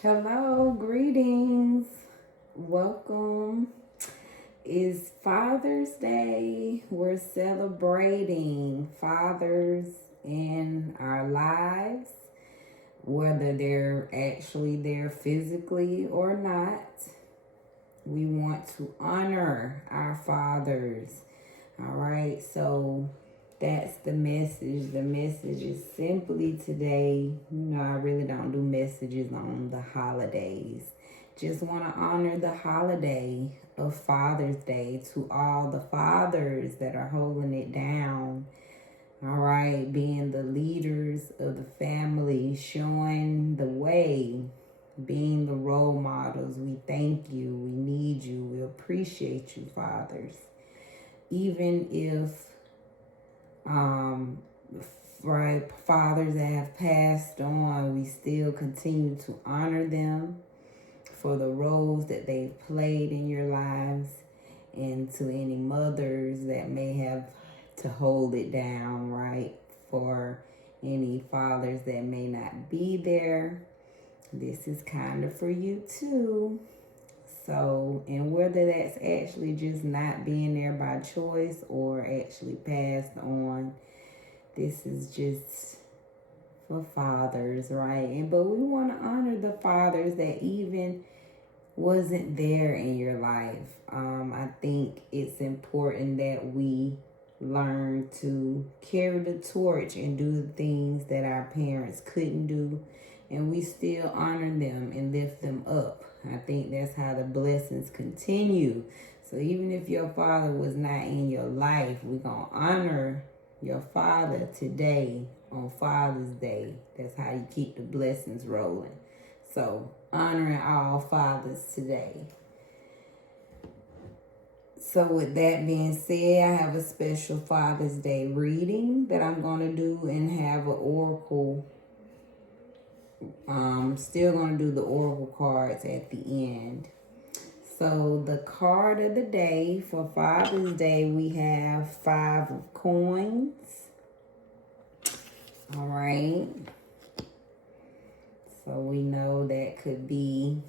Hello, greetings. Welcome. It's Father's Day. We're celebrating fathers in our lives, whether they're actually there physically or not. We want to honor our fathers. All right, so that's the message. The message is simply today, I really don't do messages on the holidays. Just want to honor the holiday of Father's Day to all the fathers that are holding it down. All right, being the leaders of the family, showing the way, being the role models. We thank you, we need you, we appreciate you, fathers. Even if fathers that have passed on, we still continue to honor them for the roles that they've played in your lives, and to any mothers that may have to hold it down, right? For any fathers that may not be there, this is kind of for you too. So, and whether that's actually just not being there by choice or actually passed on, this is just for fathers, right? But we want to honor the fathers that even wasn't there in your life. I think it's important that we learn to carry the torch and do the things that our parents couldn't do, and we still honor them and lift them up. I think that's how the blessings continue. So even if your father was not in your life, we're going to honor your father today on Father's Day. That's how you keep the blessings rolling. So honoring all fathers today. So with that being said, I have a special Father's Day reading that I'm going to do and have an oracle. Still going to do the oracle cards at the end. So the card of the day for Father's Day, we have 5 of coins. All right. So we know that could be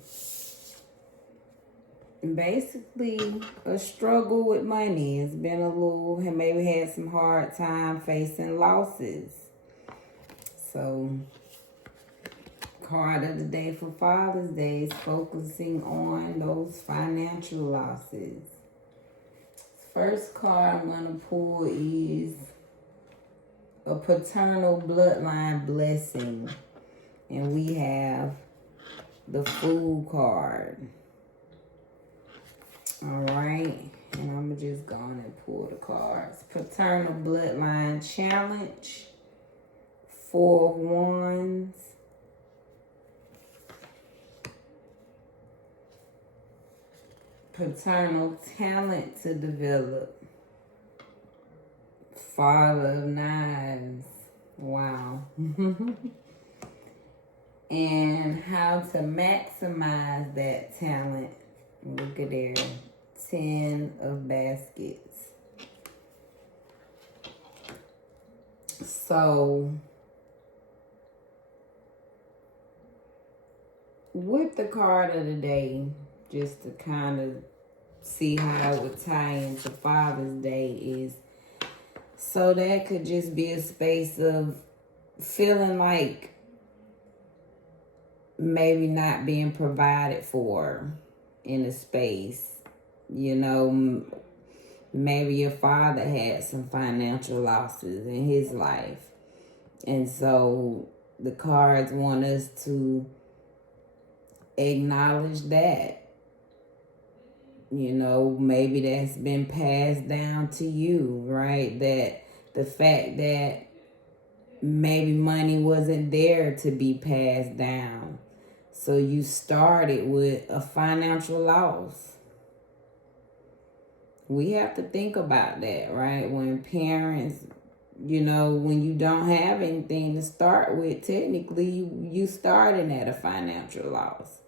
basically a struggle with money. It's been a little, maybe had some hard time facing losses. So card of the day for Father's Day is focusing on those financial losses. First card I'm going to pull is a paternal bloodline blessing. And we have the Fool card. All right. And I'm just going to pull the cards. Paternal bloodline challenge. 4 of Wands. Paternal talent to develop. Father of Knives. Wow. And how to maximize that talent. Look at there. 10 of baskets. So, with the card of the day, just to kind of see how it would tie into Father's Day, is so that could just be a space of feeling like maybe not being provided for in a space. Maybe your father had some financial losses in his life. And so the cards want us to acknowledge that. Maybe that's been passed down to you, right? That the fact that maybe money wasn't there to be passed down. So you started with a financial loss. We have to think about that, right? When parents, when you don't have anything to start with, technically you starting at a financial loss,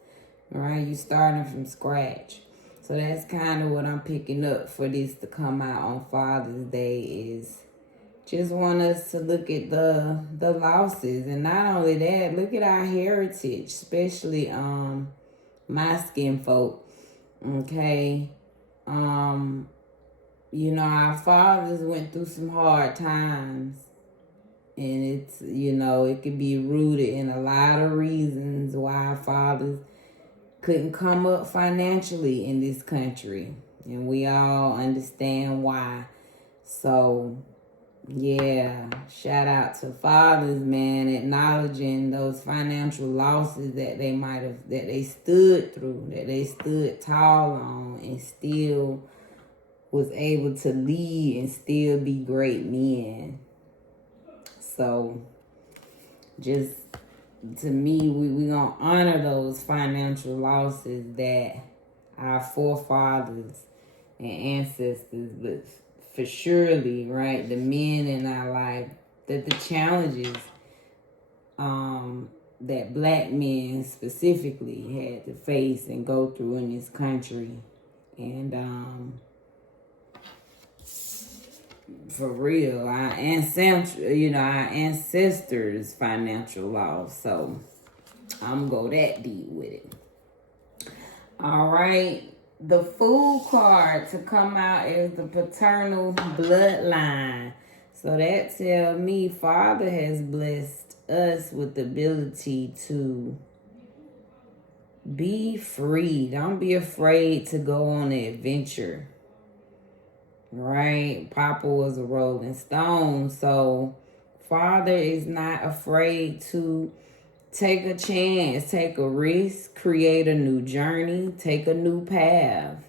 right? You starting from scratch. So that's kind of what I'm picking up for this to come out on Father's Day, is just want us to look at the losses, and not only that, look at our heritage, especially my skin folk. Okay, our fathers went through some hard times, and it's it could be rooted in a lot of reasons why our fathers couldn't come up financially in this country, and we all understand why. So yeah, shout out to fathers, man, acknowledging those financial losses that they stood through, that they stood tall on, and still was able to lead and still be great men. So just to me, we gonna honor those financial losses that our forefathers and ancestors, but for surely, right, the men in our life, that the challenges that black men specifically had to face and go through in this country. And for real, our ancestors' financial loss. So I'm gonna go that deep with it. All right. The Fool card to come out is the paternal bloodline. So that tells me Father has blessed us with the ability to be free. Don't be afraid to go on an adventure. Right? Papa was a Rolling Stone. So Father is not afraid to take a chance, take a risk, create a new journey, take a new path.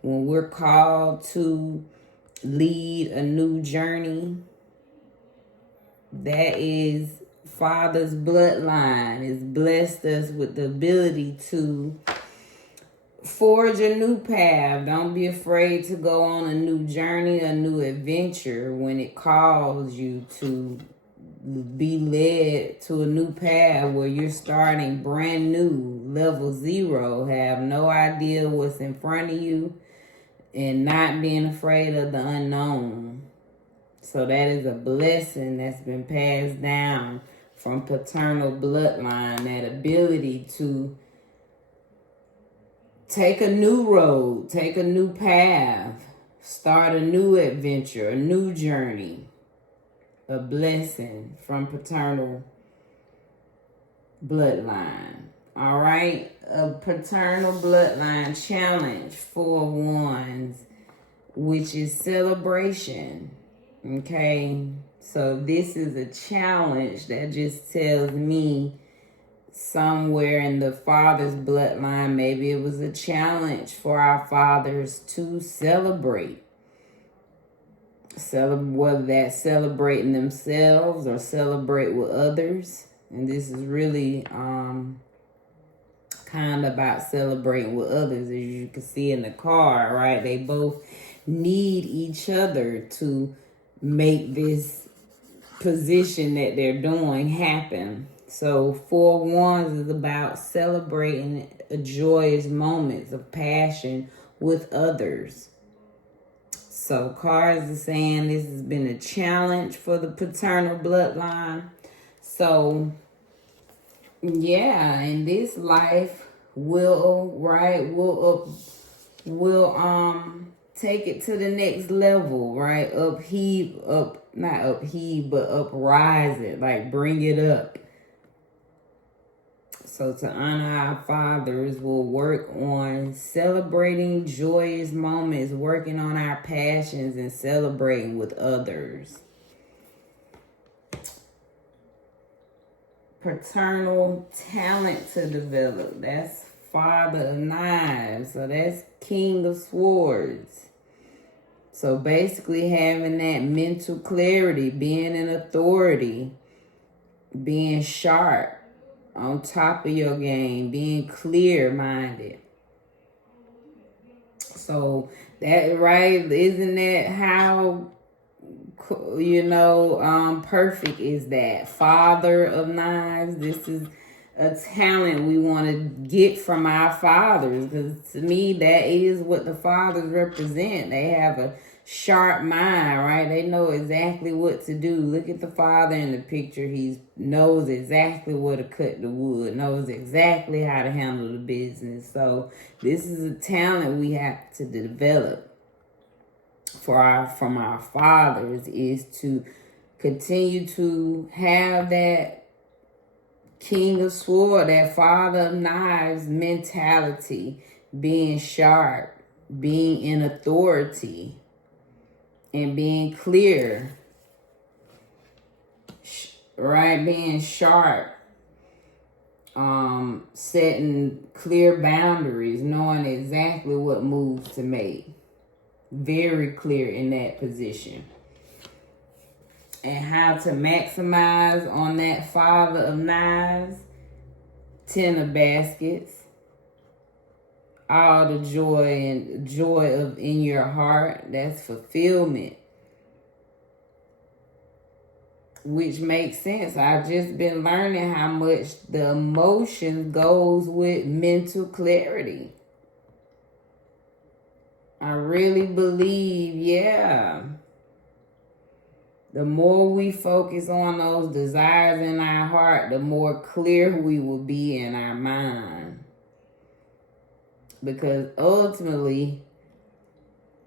When we're called to lead a new journey, that is Father's bloodline. Has blessed us with the ability to forge a new path. Don't be afraid to go on a new journey, a new adventure when it calls you to be led to a new path where you're starting brand new, level 0, have no idea what's in front of you, and not being afraid of the unknown. So that is a blessing that's been passed down from paternal bloodline, that ability to take a new road, take a new path, start a new adventure, a new journey. A blessing from paternal bloodline. All right. A paternal bloodline challenge for ones, which is celebration. Okay. So this is a challenge that just tells me somewhere in the father's bloodline, maybe it was a challenge for our fathers to celebrate. Whether that's celebrating themselves or celebrate with others. And this is really kind of about celebrating with others, as you can see in the card, right? They both need each other to make this position that they're doing happen. So 4 Wands is about celebrating joyous moments of passion with others. So cards are saying this has been a challenge for the paternal bloodline. So yeah, in this life we'll take it to the next level, right? Not upheave, but uprise it, like bring it up. So to honor our fathers, we'll work on celebrating joyous moments, working on our passions, and celebrating with others. Paternal talent to develop. That's Father of Knives. So that's King of Swords. So basically having that mental clarity, being an authority, being sharp, on top of your game, being clear-minded. So that, right, isn't that how, perfect is that? Father of Knives. This is a talent we want to get from our fathers, because to me, that is what the fathers represent. They have a sharp mind, right? They know exactly what to do. Look at the father in the picture. He knows exactly where to cut the wood, knows exactly how to handle the business. So this is a talent we have to develop from our fathers, is to continue to have that king of sword, that father of knives mentality, being sharp, being in authority, and being clear, right? Being sharp, setting clear boundaries, knowing exactly what moves to make. Very clear in that position. And how to maximize on that father of knives, 10 of baskets, all the joy of in your heart, that's fulfillment, which makes sense. I've just been learning how much the emotion goes with mental clarity. I really believe, the more we focus on those desires in our heart, the more clear we will be in our mind. Because ultimately,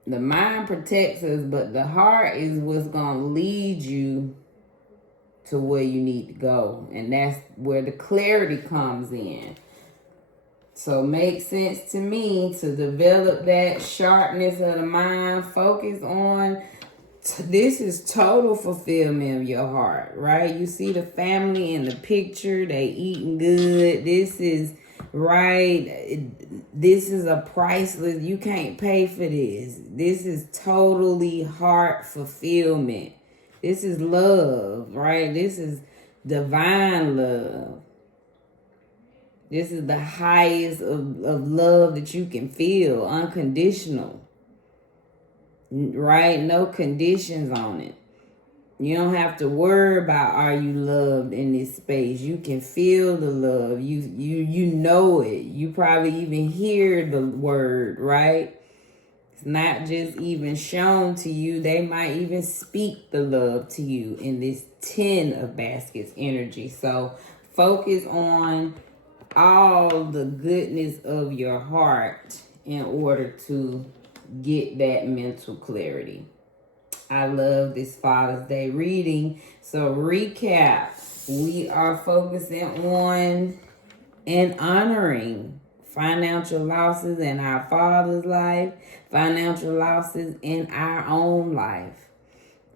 the mind protects us, but the heart is what's going to lead you to where you need to go. And that's where the clarity comes in. So it makes sense to me to develop that sharpness of the mind, focus on, this is total fulfillment of your heart, right? You see the family in the picture, they eating good. This is right. This is a priceless, you can't pay for this. This is totally heart fulfillment. This is love, right? This is divine love. This is the highest of love that you can feel, unconditional, right? No conditions on it. You don't have to worry about, are you loved in this space? You can feel the love. You know it. You probably even hear the word, right? It's not just even shown to you. They might even speak the love to you in this 10 of baskets energy. So focus on all the goodness of your heart in order to get that mental clarity. I love this Father's Day reading. So recap, we are focusing on and honoring financial losses in our father's life, financial losses in our own life.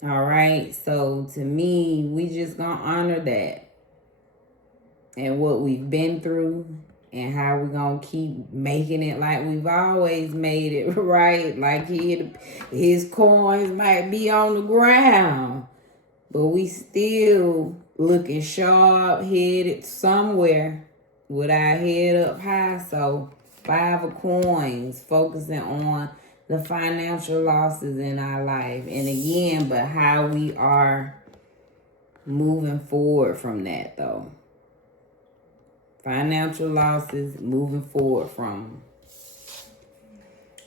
All right, so to me, we just gonna honor that and what we've been through and how we're going to keep making it like we've always made it, right? Like his coins might be on the ground, but we still looking sharp, headed somewhere with our head up high. So 5 of coins, focusing on the financial losses in our life. And again, but how we are moving forward from that though. Financial losses, moving forward from.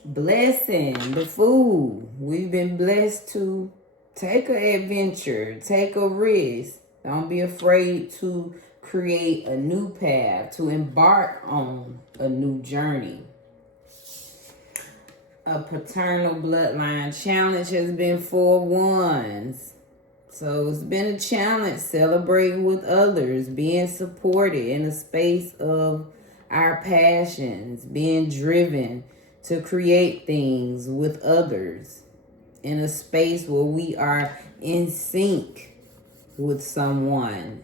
Blessing, the Fool. We've been blessed to take an adventure, take a risk. Don't be afraid to create a new path, to embark on a new journey. A paternal bloodline challenge has been 4 wands. So it's been a challenge celebrating with others, being supported in a space of our passions, being driven to create things with others, in a space where we are in sync with someone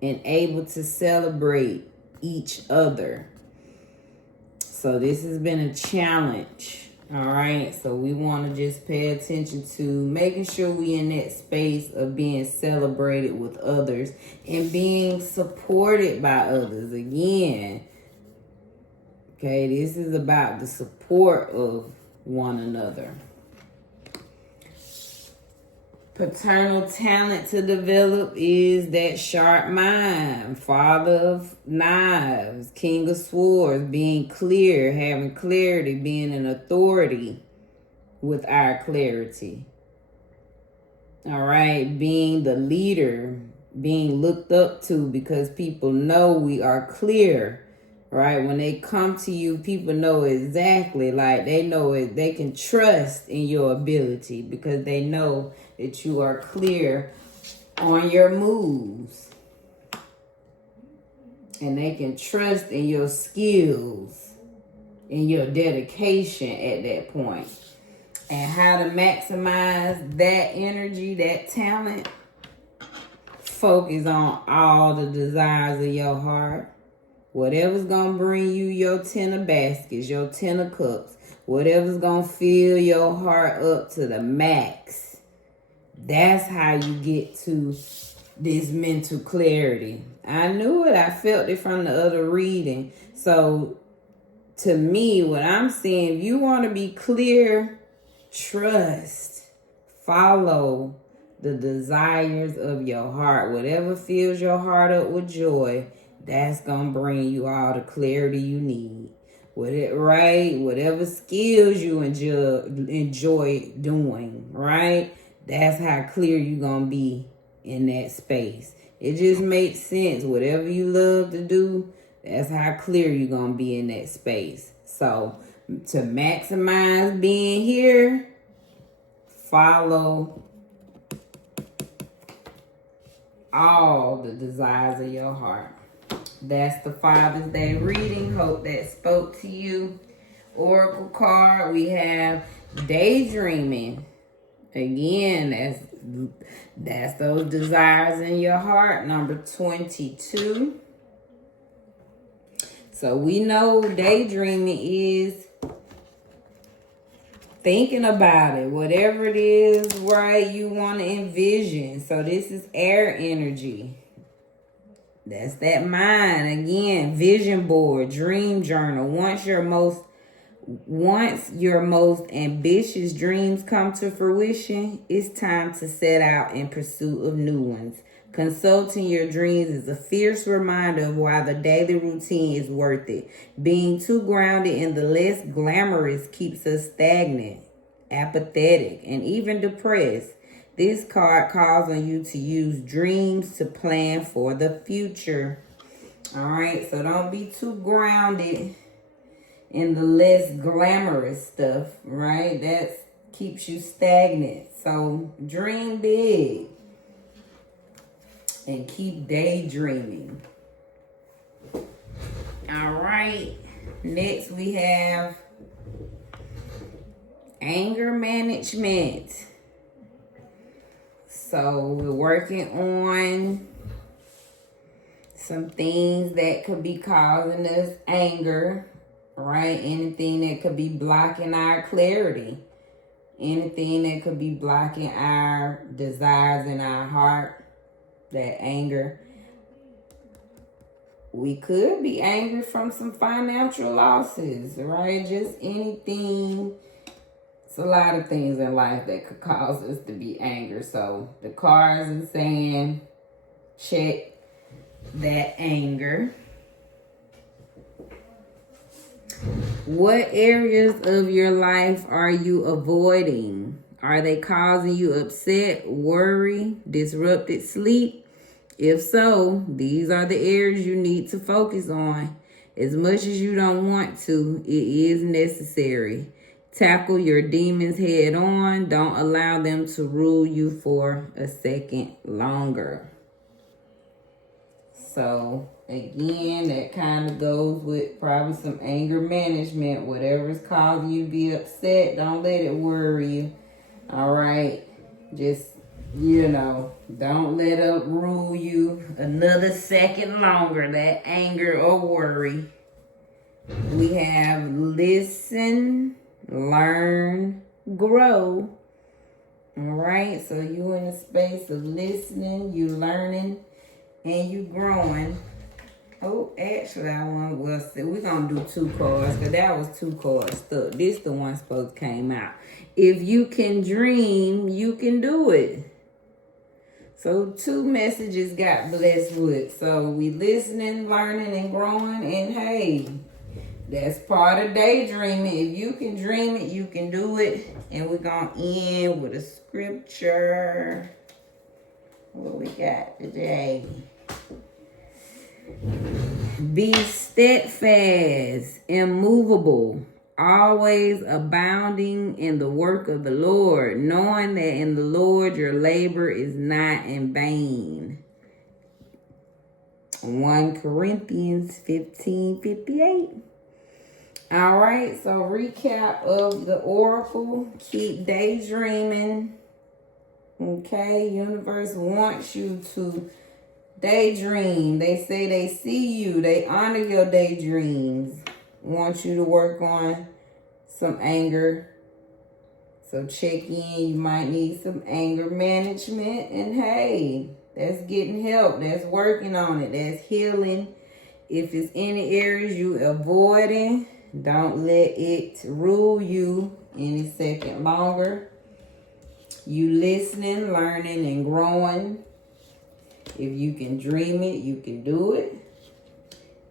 and able to celebrate each other. So this has been a challenge. All right, so we want to just pay attention to making sure we in that space of being celebrated with others and being supported by others. Again, okay, this is about the support of one another. Paternal talent to develop is that sharp mind, father of knives, king of swords, being clear, having clarity, being an authority, with our clarity. All right, being the leader, being looked up to because people know we are clear, right? When they come to you, people know exactly, like they know it, they can trust in your ability because they know that you are clear on your moves. And they can trust in your skills, in your dedication at that point. And how to maximize that energy, that talent. Focus on all the desires of your heart. Whatever's going to bring you your 10 of baskets, your 10 of cups. Whatever's going to fill your heart up to the max. That's how you get to this mental clarity. I knew it. I felt it from the other reading. So to me, what I'm seeing, if you want to be clear, trust, follow the desires of your heart. Whatever fills your heart up with joy, that's going to bring you all the clarity you need. Whatever skills you enjoy doing, right? That's how clear you're going to be in that space. It just makes sense. Whatever you love to do, that's how clear you're going to be in that space. So to maximize being here, follow all the desires of your heart. That's the Father's Day reading. Hope that spoke to you. Oracle card, we have daydreaming. Again, that's those desires in your heart. Number 22. So we know daydreaming is thinking about it, whatever it is, right, you want to envision. So this is air energy. That's that mind. Again, vision board, dream journal. Once your most ambitious dreams come to fruition, it's time to set out in pursuit of new ones. Consulting your dreams is a fierce reminder of why the daily routine is worth it. Being too grounded in the less glamorous keeps us stagnant, apathetic, and even depressed. This card calls on you to use dreams to plan for the future. All right, so don't be too grounded in the less glamorous stuff, right? That keeps you stagnant. So dream big and keep daydreaming. All right, next we have anger management. So we're working on some things that could be causing us anger, right? Anything that could be blocking our clarity. Anything that could be blocking our desires in our heart, that anger. We could be angry from some financial losses, right? Just anything. It's a lot of things in life that could cause us to be angry. So the cards are saying, check that anger. What areas of your life are you avoiding? Are they causing you upset, worry, disrupted sleep? If so, these are the areas you need to focus on. As much as you don't want to, it is necessary. Tackle your demons head on. Don't allow them to rule you for a second longer. So, again, that kind of goes with probably some anger management. Whatever's causing you to be upset, don't let it worry you. All right? Just, don't let it rule you another second longer, that anger or worry. We have listen, learn, grow. All right? So you in a space of listening, you learning, and you growing. Oh, actually, we're going to do 2 cards, because that was 2 cards stuck. This the one supposed to came out. If you can dream, you can do it. So 2 messages got blessed with. So we listening, learning, and growing. And hey, That's part of daydreaming. If you can dream it, you can do it. And we're going to end with a scripture. What we got today? Be steadfast, immovable, always abounding in the work of the Lord, knowing that in the Lord your labor is not in vain. 1 Corinthians 15:58. All right, so recap of the oracle. Keep daydreaming. Okay, universe wants you to daydream. They say they see you. They honor your daydreams. Want you to work on some anger. So check in. You might need some anger management. And hey, that's getting help. That's working on it. That's healing. If it's any areas you avoiding, don't let it rule you any second longer. You listening, learning, and growing. If you can dream it, you can do it.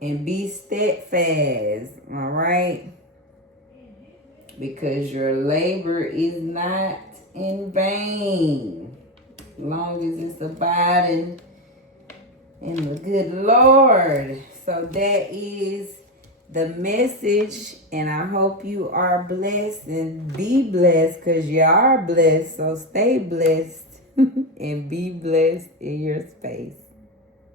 And be steadfast, all right? Because your labor is not in vain. As long as it's abiding in the good Lord. So that is the message. And I hope you are blessed and be blessed, because you are blessed. So stay blessed and be blessed in your space.